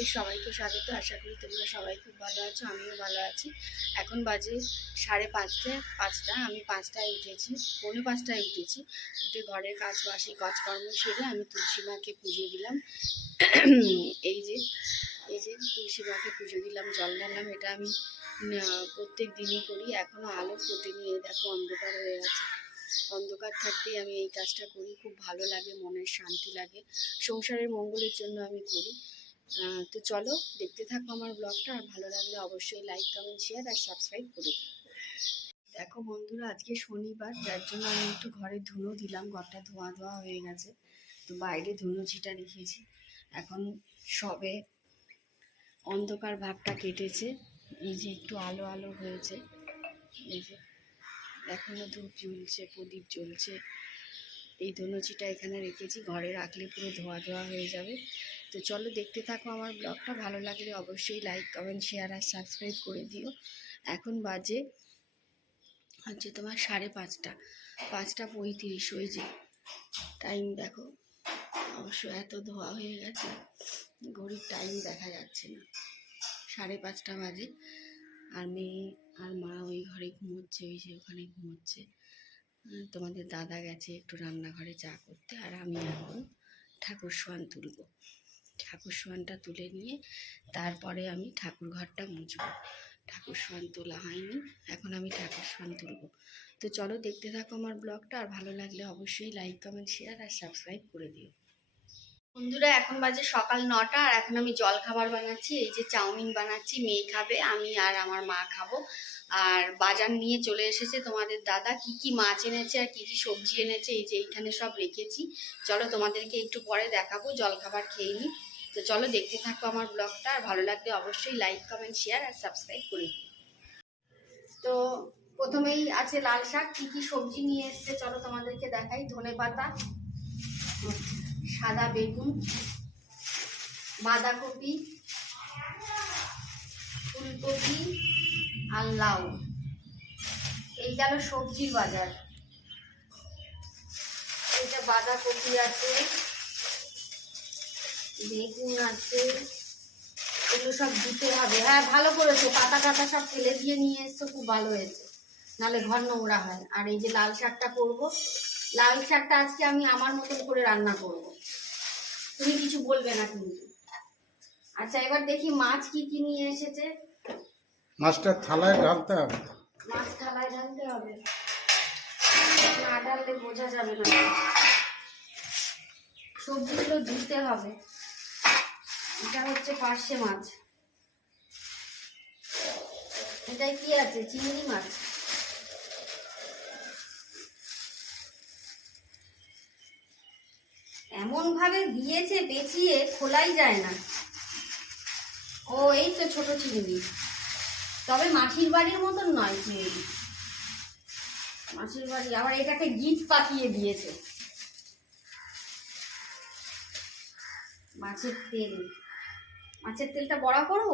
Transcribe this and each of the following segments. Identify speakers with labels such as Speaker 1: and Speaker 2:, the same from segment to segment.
Speaker 1: তোমাদের সবাইকে স্বাগত। আশা করি তোমরা সবাই খুব ভালো আছো, আমিও ভালো আছি। এখন বাজে সাড়ে পাঁচটা পাঁচটা, আমি পাঁচটায় উঠেছি, পৌনে পাঁচটায় উঠেছি। উঠে ঘরের কাজ বাসি, কাজকর্ম সেরে আমি তুলসী মাকে পুজো দিলাম। এই যে এই যে তুলসী মাকে পুজো দিলাম, জল ঢাললাম, এটা আমি প্রত্যেক দিনই করি। এখনও আলো ফোটেনি, এই দেখো অন্ধকার হয়ে আছে। অন্ধকার থাকতেই আমি এই কাজটা করি, খুব ভালো লাগে, মনের শান্তি লাগে। সংসারের মঙ্গলের জন্য আমি করি। তো চলো, দেখতে থাকো আমার ব্লগটা। আর ভালো লাগলে অবশ্যই লাইক কমেন্ট শেয়ার আর সাবস্ক্রাইব করে দেখো বন্ধুরা, আজকে শনিবার, যার জন্য আমি একটু ঘরে ধুনো দিলাম। ঘরটা ধোয়া ধোয়া হয়ে গেছে। তো বাইরে ধুনো ছিটা রেখেছি। এখন সবে অন্ধকার ভাবটা কেটেছে। এই যে একটু আলো আলো হয়েছে। এই যে এখনও ধূপ জ্বলছে, প্রদীপ জ্বলছে। এই ধনুচিটা এখানে রেখেছি। ঘরে রাখলে পুরো ধোয়া ধোয়া হয়ে যাবে। তো চলো দেখতে থাকো আমার ব্লগটা। ভালো লাগলে অবশ্যই লাইক কমেন্ট শেয়ার আর সাবস্ক্রাইব করে দিও। এখন বাজে হচ্ছে তোমার সাড়ে পাঁচটা। পাঁচটা পঁয়ত্রিশ ওই যে। টাইম দেখো, অবশ্য এত ধোয়া হয়ে গেছে, ঘড়ির টাইম দেখা যাচ্ছে না। সাড়ে পাঁচটা বাজে। আর মেয়ে আর মা ওই ঘরে ঘুমোচ্ছে, ওই যে ওখানে ঘুমোচ্ছে। তোমাদের দাদা গেছে একটু রান্নাঘরে চা করতে, আর আমি এখন ঠাকুর সোয়ান তুলব। ঠাকুর সোয়ানটা তুলে নিয়ে তারপরে আমি ঠাকুর ঘরটা মুছবো। ঠাকুর সোয়ান তোলা হয়নি, এখন আমি ঠাকুর সোয়ান তুলব। তো চলো দেখতে থাকো আমার ব্লগটা, আর ভালো লাগলে অবশ্যই লাইক কমেন্ট শেয়ার আর সাবস্ক্রাইব করে দিও। বন্ধুরা, এখন বাজে সকাল নটা, আর এখন আমি জল খাবার বানাচ্ছি, এই যে চাউমিন বানাচ্ছি, মেয়ে খাবে, আমি আর আমার মা খাব। আর বাজার নিয়ে চলে এসেছে তোমাদের দাদা, কি কি মাছ এনেছে আর কি কি সবজি এনেছে, এই যে এইখানে সব রেখেছি। চলো তোমাদেরকে একটু পরে দেখাবো, জল খাবার খেয়ে নিই। তো চলো দেখতে থাকো আমার ব্লগটা, আর ভালো লাগলে অবশ্যই লাইক কমেন্ট শেয়ার আর সাবস্ক্রাইব করে দিও। তো প্রথমেই আছে লাল শাক, কী কী সবজি নিয়ে এসেছে চলো তোমাদেরকে দেখাই। ধনে পাতা, সাদা বেগুন, বাঁধাকপি, ফুলকপি, আর লাউ। এই গেল সবজির বাজার। এইটা বাঁধাকপি আছে বেগুন আছে এগুলো সব দিতে হবে। হ্যাঁ ভালো করেছ পাতা টাতা সব ফেলে দিয়ে নিয়ে এসছো খুব ভালো হয়েছে। নাহলে ঘর নোংরা হয়। আর এই যে লাল শাকটা করব লাল শাকটা আজকে আমি আমার মতন করে রান্না করব। তুমি কিছু বলবে না কিন্তু। আচ্ছা এবার দেখি মাছ কি কি নিয়ে এসেছে।
Speaker 2: মাছটা থালায় ঢালতে হবে।
Speaker 1: মাছ থালায় ঢালতে হবে। না ঢাললে বোঝা যাবে না। সবজিগুলো ধুতে হবে। এটা হচ্ছে পার্শে মাছ। এটাই কি আছে? চিংড়ি মাছ। এমন ভাবে দিয়েছে পেঁচিয়ে খোলাই যায় না। ও, এই তো ছোট চিংড়ি। তবে মাটির বাড়ির মতন নয় চিংড়ি। মাটির বাড়ি, আবার এটাকে গিট পাকিয়ে দিয়েছে। মাছের তেল। মাছের তেলটা বড়া করব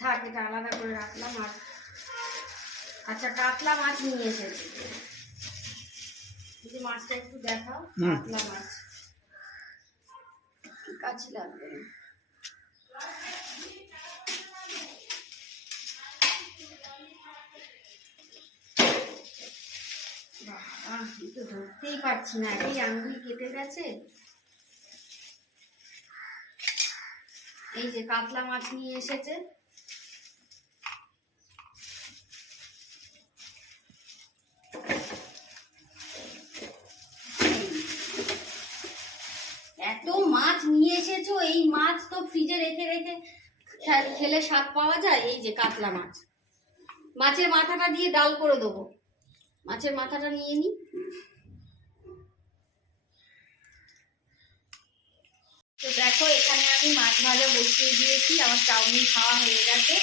Speaker 1: থাক এটা আলাদা করে রাখলাম আর আচ্ছা কাতলা মাছ নিয়ে এসেছি। এই যে মাছটা একটু দেখাও। কাতলা মাছ। কাছি লাগবে? না ধরতেই পারছি না এই আঙ্গুল কেটে গেছে। এই যে কাতলা মাছ নিয়ে এসেছে। এত মাছ নিয়ে এসেছ, এই মাছ তো ফ্রিজে রেখে রেখে খেলে স্বাদ পাওয়া যায়? এই যে কাতলা মাছ। মাছের মাথাটা দিয়ে ডাল করে দেবো। মাছের মাথাটা নিয়ে নি। তো দেখো, এখানে আমি মাছ ভাজা বসিয়ে দিয়েছি, আমার চাউমিন খাওয়া হয়ে গেছে।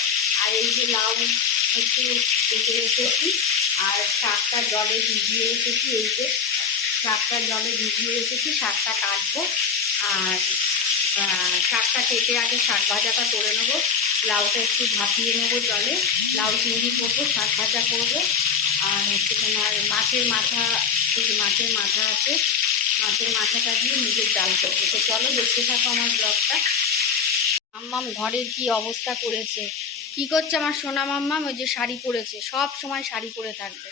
Speaker 1: আর এই যে লাউ হচ্ছে কেটে রেখেছি, আর শাকটা জলে ভিজিয়ে রেখেছি, এই যে শাকটা জলে ভিজিয়ে রেখেছি, শাকটা কাটবো। আর শাকটা কেটে আগে শাক ভাজাটা করে নেব। লাউটা একটু ভাপিয়ে নেব জলে। লাউ চিংড়ি করব, শাক ভাজা করব। আর হচ্ছে তোমার মাছের মাথা, এই যে মাছের মাথা আছে মাছের মাথাটা দিয়ে নিজের ডাল করব তো চলো দেখতে থাকো আমার ব্লগটা। মাম্মাম ঘরের কি অবস্থা করেছে? কি করছে আমার সোনা মাম্মাম? ওই যে শাড়ি পরেছে। সব সময় শাড়ি পরে থাকবে।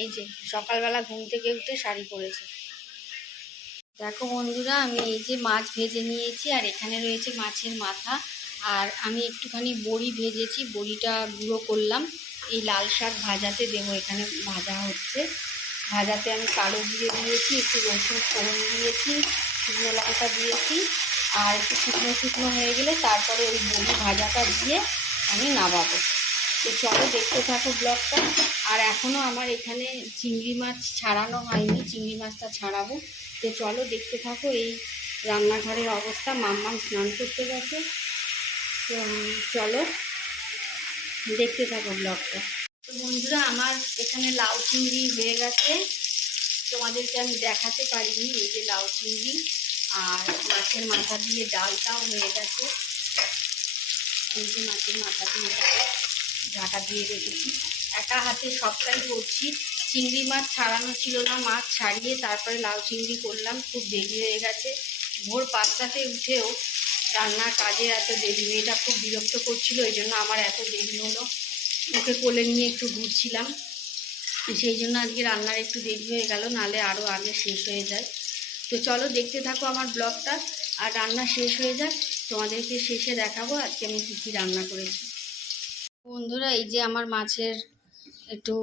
Speaker 1: এই যে, সকালবেলা ঘুম থেকে উঠে শাড়ি পরেছে। দেখো বন্ধুরা, আমি এই যে মাছ ভেজে নিয়েছি, আর এখানে রয়েছে মাছের মাথা। আর আমি একটুখানি বড়ি ভেজেছি, বড়িটা গুঁড়ো করলাম। এই লাল শাক ভাজাতে দেবো, এখানে ভাজা হচ্ছে। ভাজাতে আমি কালো জিরে দিয়েছি, একটু রসুন ফোড়ন দিয়েছি, শুকনো লঙ্কা দিয়েছি আর একটু শুকনো শুকনো হয়ে গেলে তারপরে ওই বড়ি ভাজাটা দিয়ে আমি নামাবো। তো চলো দেখতে থাকো ব্লগটা। আর এখনও আমার এখানে চিংড়ি মাছ ছাড়ানো হয়নি, চিংড়ি মাছটা ছাড়াবো। তো চলো দেখতে থাকো এই রান্নাঘরের অবস্থা। মাম্মাম স্নান করতে গেছে। তো চলো দেখতে থাকো ব্লগটা। তো বন্ধুরা, আমার এখানে লাউ চিংড়ি হয়ে গেছে। তোমাদেরকে আমি দেখাতে পারিনি, এই যে লাউ চিংড়ি আর মাছের মাথা দিয়ে ডালটাও হয়ে গেছে। এই যে মাছের মাথা দিয়ে ঢাকা দিয়ে রেখেছি। একা হাতে সবটাই করছি। চিংড়ি মাছ ছাড়ানো ছিল না, মাছ ছাড়িয়ে তারপরে লাউ চিংড়ি করলাম, খুব দেরি হয়ে গেছে। ভোর পাঁচটাতে উঠেও রান্নার কাজে এত দেরি, মেয়েটা খুব বিরক্ত করছিল ওই জন্য আমার এত দেরি হলো। ওকে কোলে নিয়ে একটু ঘুরছিলাম। সেই জন্য আজকে রান্নার একটু দেরি হয়ে গেল, নালে আরও আগে শেষ হয়ে যায়। তো চলো দেখতে থাকো আমার ব্লগটা, আর রান্না শেষ হয়ে যাক, তোমাদেরকে শেষে দেখাবো আজকে আমি কী কী রান্না করেছি। বন্ধুরা, এই যে আমার মাছের একটু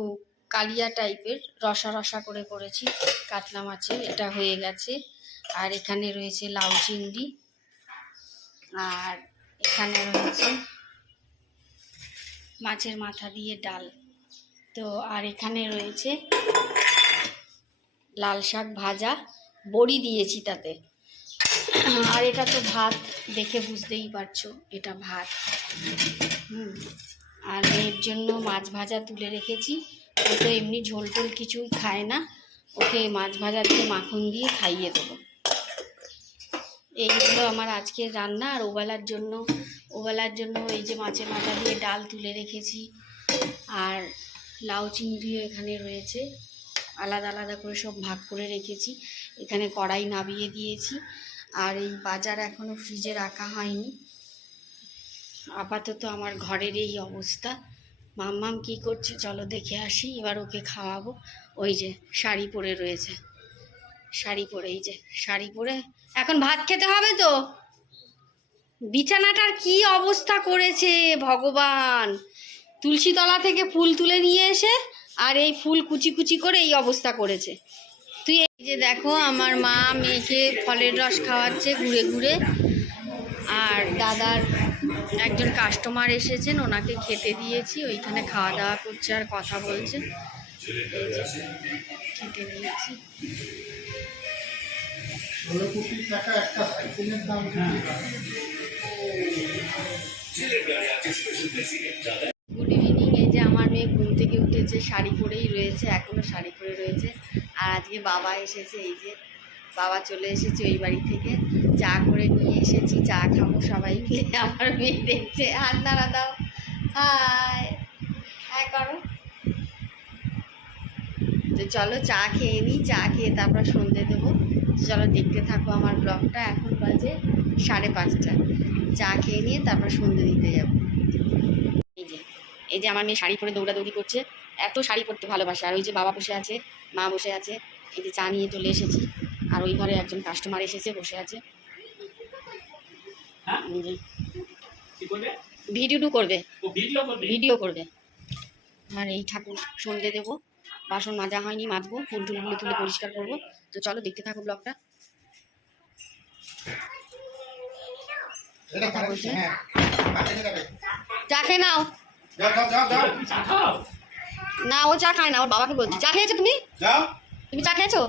Speaker 1: কালিয়া টাইপের রসা রসা করে করেছি, কাতলা মাছের, এটা হয়ে গেছে। আর এখানে রয়েছে লাউ চিংড়ি, আর এখানে রয়েছে মাছের মাথা দিয়ে ডাল। তো আর এখানে রয়েছে লাল শাক ভাজা, বড়ি দিয়েছি তাতে। আর এটা তো ভাত, দেখে বুঝতেই পারছ, এটা ভাত। হুম, আর মেয়ের জন্য মাছ ভাজা তুলে রেখেছি। ও তো এমনি ঝোল টোল কিছুই খায় না। ওকে মাছ ভাজা দিয়ে মাখন দিয়ে খাইয়ে দেবো। এই হলো আমার আজকের রান্না, আর ওবেলার জন্য ওবেলার জন্য এই যে মাছের মাথা দিয়ে ডাল তুলে রেখেছি, আর লাউ চিংড়িও এখানে রয়েছে। আলাদা আলাদা করে সব ভাগ করে রেখেছি। এখানে কড়াই নাবিয়ে দিয়েছি, আর এই বাজার এখনও ফ্রিজে রাখা হয়নি। আপাতত আমার ঘরের এই অবস্থা। মাম্মাম কি করছে চলো দেখে আসি, এবার ওকে খাওয়াবো। ওই যে শাড়ি পরে রয়েছে। শাড়ি পরে, এই যে শাড়ি পরে এখন ভাত খেতে হবে তো। বিছানাটার কি অবস্থা করেছে ভগবান। তুলসী তলা থেকে ফুল তুলে নিয়ে এসে আর এই ফুল কুচি কুচি করে এই অবস্থা করেছে। তুই এই যে দেখো, আমার মা মেয়েকে ফলের রস খাওয়াচ্ছে ঘুরে ঘুরে। আর দাদার একজন কাস্টমার এসেছেন, ওনাকে খেতে দিয়েছি, ওইখানে খাওয়া দাওয়া করছে আর কথা বলছে। খেতে দিয়েছি।
Speaker 2: ষোলো কোটি টাকা একটা সাইকেলের দাম
Speaker 1: গুড ইভিনিং এই যে আমার মেয়ে ঘুম থেকে উঠেছে শাড়ি পরেই রয়েছে এখনও শাড়ি পরে রয়েছে। আর আজকে বাবা এসেছে এই যে বাবা চলে এসেছে ওই বাড়ি থেকে। চা করে নিয়ে এসেছি চা খাব সবাই মিলে। আমার মেয়ে দেখছে হাত নাড়া দাও। হাই হ্যাঁ করো। তো চলো চা খেয়ে নিই চা খেয়ে তারপর সন্ধে দেবো। চলো দেখতে থাকো আমার ব্লগটা। এখন বাজে সাড়ে পাঁচটা। চা খেয়ে নিয়ে তারপর সন্ধে দিতে যাব। এই যে এই যে আমার মেয়ে শাড়ি পরে দৌড়াদৌড়ি করছে। এত শাড়ি পরতে ভালোবাসে। আর ওই যে বাবা বসে আছে মা বসে আছে এই যে চা নিয়ে চলে এসেছি। আর ওই ঘরে একজন কাস্টমার এসেছে বসে আছে।
Speaker 3: হ্যাঁ?
Speaker 1: এই যে।
Speaker 3: কি করবে?
Speaker 1: ভিডিও করবে।
Speaker 3: ভিডিও করবে?
Speaker 1: ভিডিও করবে। আর এই ঠাকুর সন্ধে দেবো। বাসন মাজা হয়নি মাজবো ফুল টুলগুলো তুলে পরিষ্কার করব। তো চলো দেখতে থাকো ব্লগটা।
Speaker 2: হ্যাঁ
Speaker 1: চা খেয়ে নাও।
Speaker 2: যাও যাও যাও যাও।
Speaker 3: চা খাও।
Speaker 1: না ও চা খায় না ওর বাবাকে বলছি। চা খেয়েছো তুমি? তুমি চা খেয়েছো?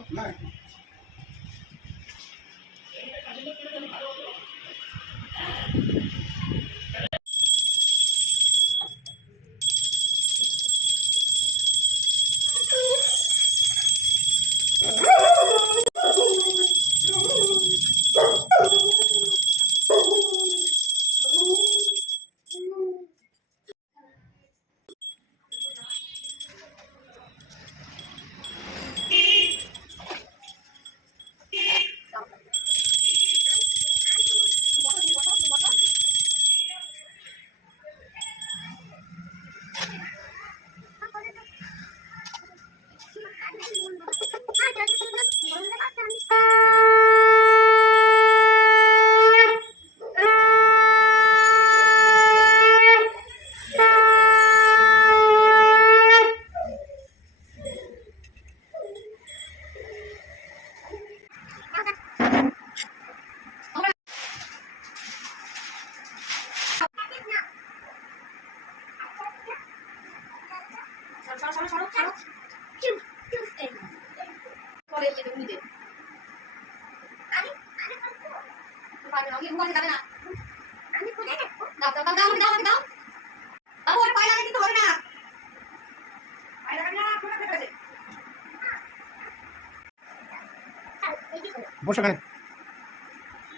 Speaker 2: বসে
Speaker 1: কেন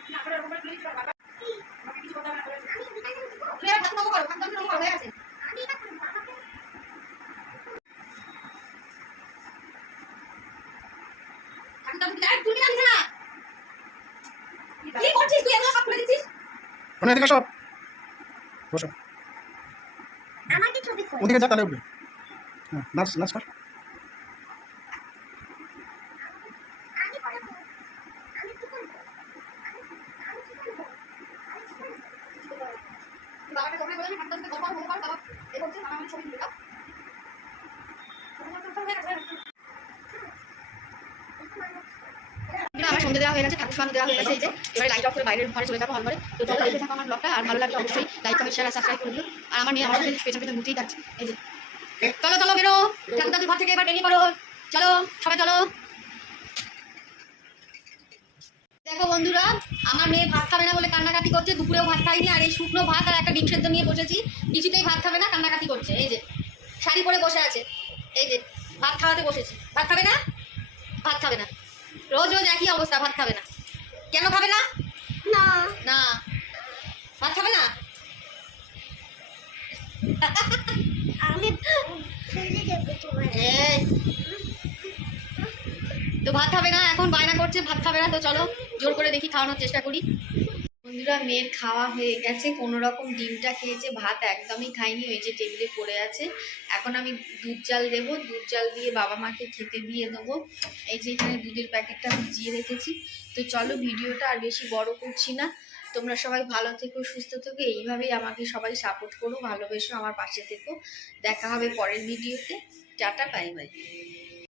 Speaker 1: না আপনারা কিছু করতে হবে না আপনারা কিছু করতে হবে না আপনারা কিছু করতে হবে না আপনারা কিছু করতে হবে না
Speaker 2: ওখানে এদিকে সব বসো।
Speaker 1: ছবি
Speaker 2: ওদিকে যা তাহলে উঠবে। হ্যাঁ নাচ নাচ কর।
Speaker 1: আমি করব আমি কি করব বাবাকে তোমরা বলে হাতটা ধরে গল্প করো বাবা এই বলছে মামা আমি ছবি তুলে দাও আমার সন্ধ্যে দেওয়া হয়ে গেছে, ঠাকুর সামনে দেওয়া হয়ে গেছে, এই যে। এবারে লাইট অফ করে বাইরের ঘরে চলে যাব হল ঘরে তো চলো দেখতে থাকো আমার ব্লগটা আর ভালো লাগলে অবশ্যই লাইক কমেন্ট শেয়ার সাবস্ক্রাইব করে দিও আর আমার নিয়ে আমার পেছন পেছন ঘুরতেই থাকছে এই যে। চলো চলো, বেরো। ঠাকুর দাদু ঘর থেকে এবার বেরিয়ে পড়ো। চলো, সবাই চলো। দেখো বন্ধুরা, আমার মেয়ে ভাত খাবে না বলে কান্নাকাটি করছে, দুপুরেও ভাত খাইনি, আর এই শুকনো ভাত আর একটা ডিম নিয়ে বসেছি। কিছুতেই ভাত খাবে না, কান্নাকাটি করছে, এই যে। শাড়ি পরে বসে আছে, এই যে। ভাত খাওয়াতে বসেছি। ভাত খাবে না? ভাত খাবে না। রোজ রোজ একই অবস্থা ভাত খাবে না। কেন খাবে না? না। না। ভাত খাবে না? আমি তো ভাত খাবে না এখন বায়না করছে ভাত খাবে না তো চলো জোর করে দেখি খাওয়ানোর চেষ্টা করি। বন্ধুরা, মেয়ের খাওয়া হয়ে গেছে। কোনো রকম ডিমটা খেয়েছে, ভাত একদমই খাইনি, ওই যে টেবিলে পড়ে আছে। এখন আমি দুধ জাল দেবো। দুধ জাল দিয়ে বাবা মাকে খেতে দিয়ে দেবো। এই যে এখানে দুধের প্যাকেটটা ভিজিয়ে রেখেছি। তো চলো ভিডিওটা আর বেশি বড় করছি না। তোমরা সবাই ভালো থেকো, সুস্থ থেকো। এইভাবেই আমাকে সবাই সাপোর্ট করো, ভালোবেসো আমার পাশে থেকো। দেখা হবে পরের ভিডিওতে। Tata bye bye